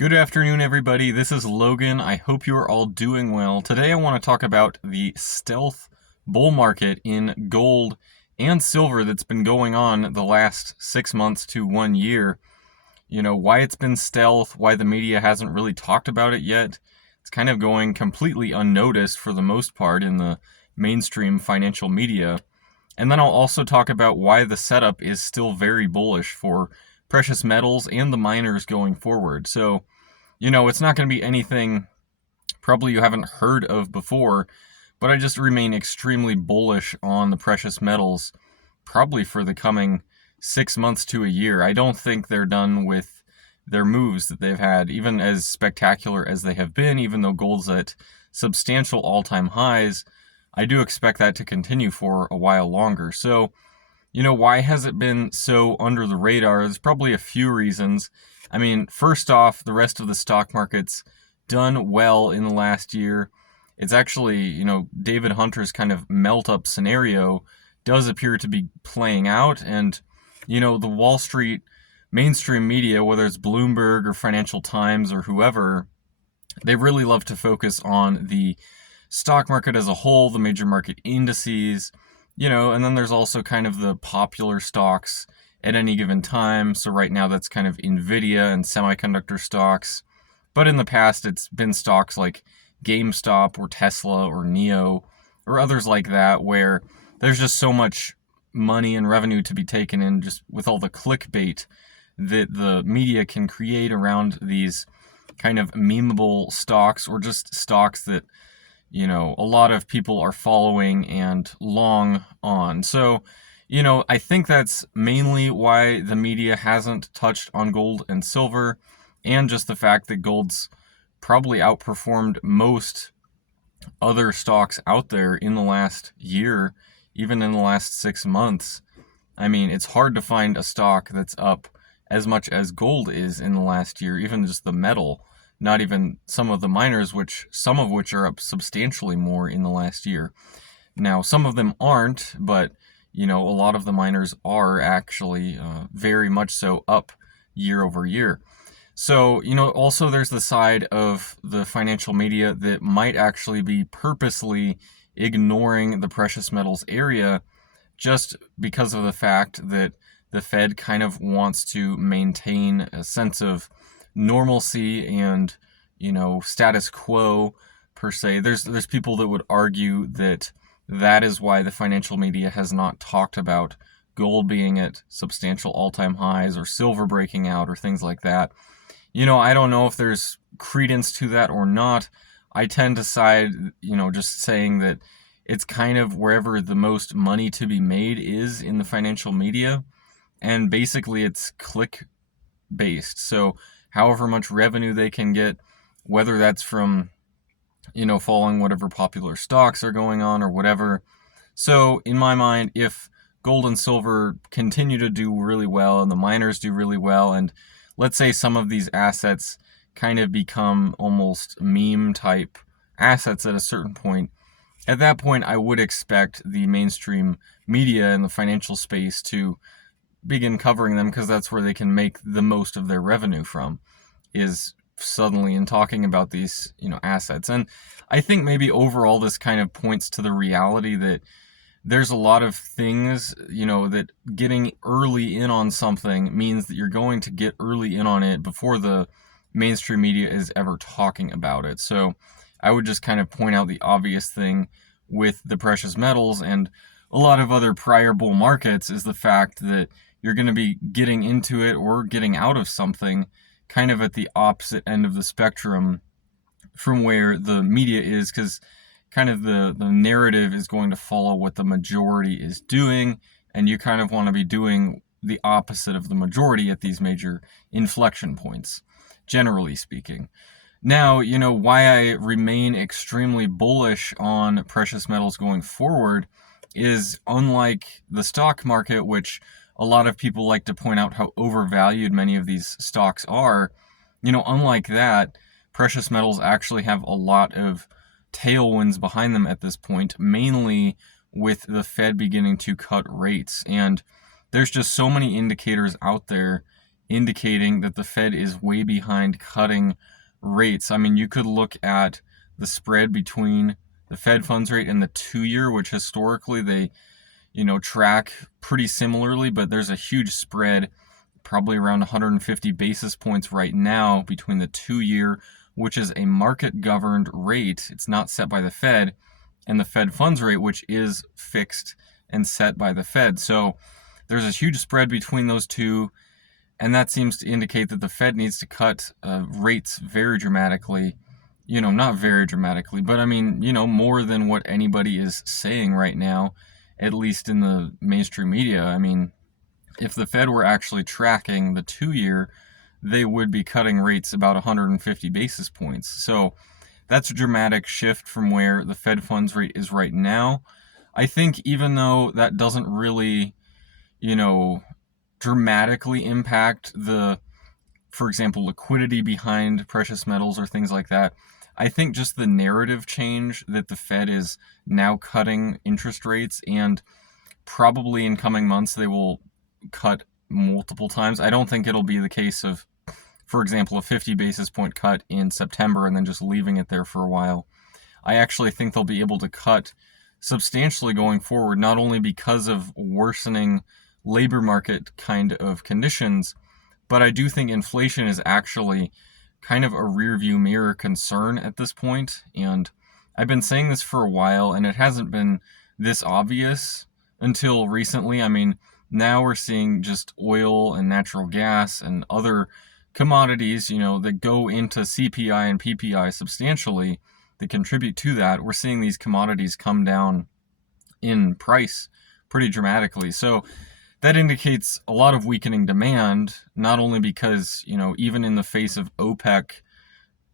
Good afternoon, everybody. This is Logan. I hope you are all doing well. Today, I want to talk about the stealth bull market in gold and silver that's been going on the last 6 months to 1 year. Why it's been stealth, why the media hasn't really talked about it yet. It's kind of going completely unnoticed for the most part in the mainstream financial media. And then I'll also talk about why the setup is still very bullish for precious metals and the miners going forward. So, it's not going to be anything probably you haven't heard of before, but I just remain extremely bullish on the precious metals probably for the coming 6 months to a year. I don't think they're done with their moves that they've had, even as spectacular as they have been, even though gold's at substantial all-time highs. I do expect that to continue for a while longer. So, why has it been so under the radar? There's probably a few reasons. I mean, first off, the rest of the stock market's done well in the last year. It's actually, David Hunter's kind of melt-up scenario does appear to be playing out. And, the Wall Street mainstream media, whether it's Bloomberg or Financial Times or whoever, they really love to focus on the stock market as a whole, the major market indices, and then there's also kind of the popular stocks at any given time. So right now that's kind of Nvidia and semiconductor stocks. But in the past, it's been stocks like GameStop or Tesla or NEO or others like that, where there's just so much money and revenue to be taken in just with all the clickbait that the media can create around these kind of memeable stocks, or just stocks that a lot of people are following and long on. So, I think that's mainly why the media hasn't touched on gold and silver, and just the fact that gold's probably outperformed most other stocks out there in the last year, even in the last 6 months. I mean, it's hard to find a stock that's up as much as gold is in the last year, even just the metal. Not even some of the miners, some of which are up substantially more in the last year. Now, some of them aren't, but, a lot of the miners are actually very much so up year over year. So, also there's the side of the financial media that might actually be purposely ignoring the precious metals area just because of the fact that the Fed kind of wants to maintain a sense of normalcy and, status quo per se. There's people that would argue that is why the financial media has not talked about gold being at substantial all-time highs or silver breaking out or things like that. I don't know if there's credence to that or not. I tend to side, just saying that it's kind of wherever the most money to be made is in the financial media, and basically it's click based. So however much revenue they can get, whether that's from, following whatever popular stocks are going on or whatever. So in my mind, if gold and silver continue to do really well and the miners do really well, and let's say some of these assets kind of become almost meme type assets at a certain point, at that point I would expect the mainstream media and the financial space to begin covering them, because that's where they can make the most of their revenue from, is suddenly in talking about these, assets. And I think maybe overall this kind of points to the reality that there's a lot of things, that getting early in on something means that you're going to get early in on it before the mainstream media is ever talking about it. So I would just kind of point out the obvious thing with the precious metals and a lot of other prior bull markets is the fact that you're going to be getting into it or getting out of something kind of at the opposite end of the spectrum from where the media is, because kind of the narrative is going to follow what the majority is doing, and you kind of want to be doing the opposite of the majority at these major inflection points, generally speaking. Now, why I remain extremely bullish on precious metals going forward is, unlike the stock market, which a lot of people like to point out how overvalued many of these stocks are, unlike that, precious metals actually have a lot of tailwinds behind them at this point, mainly with the Fed beginning to cut rates. And there's just so many indicators out there indicating that the Fed is way behind cutting rates. I mean, you could look at the spread between the Fed funds rate and the 2-year, which historically they, track pretty similarly, but there's a huge spread, probably around 150 basis points right now between the 2-year, which is a market-governed rate. It's not set by the Fed, and the Fed funds rate, which is fixed and set by the Fed. So there's a huge spread between those two, and that seems to indicate that the Fed needs to cut rates very dramatically. Not very dramatically, but I mean, more than what anybody is saying right now, at least in the mainstream media. I mean, if the Fed were actually tracking the 2-year, they would be cutting rates about 150 basis points. So that's a dramatic shift from where the Fed funds rate is right now. I think even though that doesn't really, dramatically impact for example, liquidity behind precious metals or things like that, I think just the narrative change that the Fed is now cutting interest rates, and probably in coming months they will cut multiple times. I don't think it'll be the case of, for example, a 50 basis point cut in September and then just leaving it there for a while. I actually think they'll be able to cut substantially going forward, not only because of worsening labor market kind of conditions, but I do think inflation is actually kind of a rearview mirror concern at this point. And I've been saying this for a while, and it hasn't been this obvious until recently. I mean, now we're seeing just oil and natural gas and other commodities, that go into CPI and PPI substantially, that contribute to that. We're seeing these commodities come down in price pretty dramatically. So that indicates a lot of weakening demand, not only because, even in the face of OPEC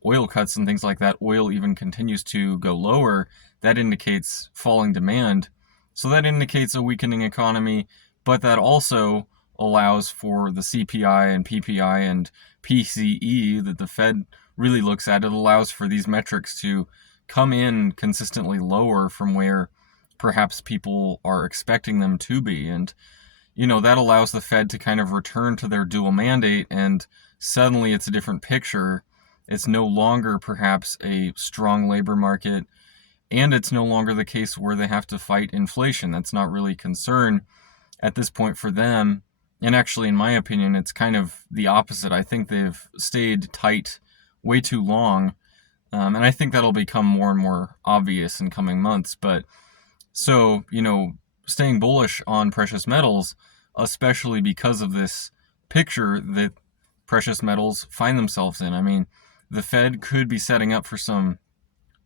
oil cuts and things like that, oil even continues to go lower. That indicates falling demand. So that indicates a weakening economy, but that also allows for the CPI and PPI and PCE that the Fed really looks at. It allows for these metrics to come in consistently lower from where perhaps people are expecting them to be. And that allows the Fed to kind of return to their dual mandate, and suddenly it's a different picture. It's no longer perhaps a strong labor market, and it's no longer the case where they have to fight inflation. That's not really a concern at this point for them. And actually, in my opinion, it's kind of the opposite. I think they've stayed tight way too long, and I think that'll become more and more obvious in coming months. But so, staying bullish on precious metals, especially because of this picture that precious metals find themselves in. I mean, the Fed could be setting up for some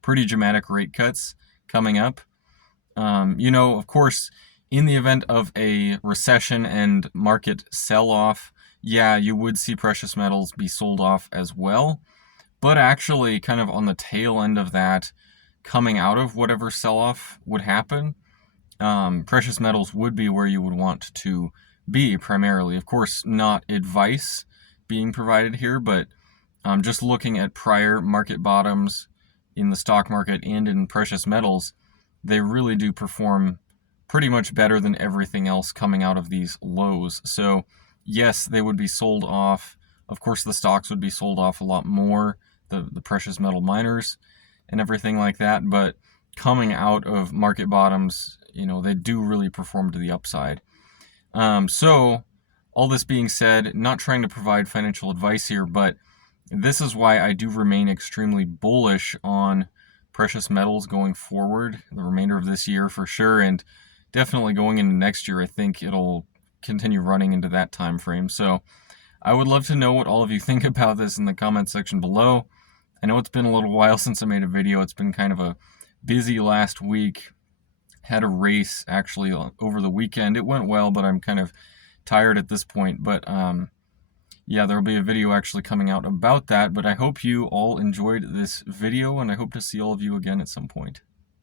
pretty dramatic rate cuts coming up. Of course, in the event of a recession and market sell-off, yeah, you would see precious metals be sold off as well. But actually, kind of on the tail end of that, coming out of whatever sell-off would happen, precious metals would be where you would want to be primarily. Of course, not advice being provided here, but just looking at prior market bottoms in the stock market and in precious metals, they really do perform pretty much better than everything else coming out of these lows. So yes, they would be sold off. Of course, the stocks would be sold off a lot more, the precious metal miners and everything like that. But coming out of market bottoms, they do really perform to the upside. So all this being said, not trying to provide financial advice here, but this is why I do remain extremely bullish on precious metals going forward, the remainder of this year for sure, and definitely going into next year. I think it'll continue running into that time frame. So I would love to know what all of you think about this in the comment section below. I know it's been a little while since I made a video. It's been kind of a busy last week. Had a race actually over the weekend. It went well, but I'm kind of tired at this point. But yeah, there'll be a video actually coming out about that. But I hope you all enjoyed this video, and I hope to see all of you again at some point.